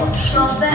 w kołowszopę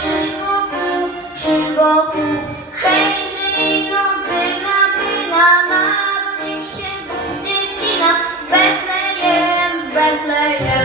żyj wokół, żyj wokół, hej, żyj no, blondyna, dyna, narodził się Bóg dziecina w Betlejem, Betlejem.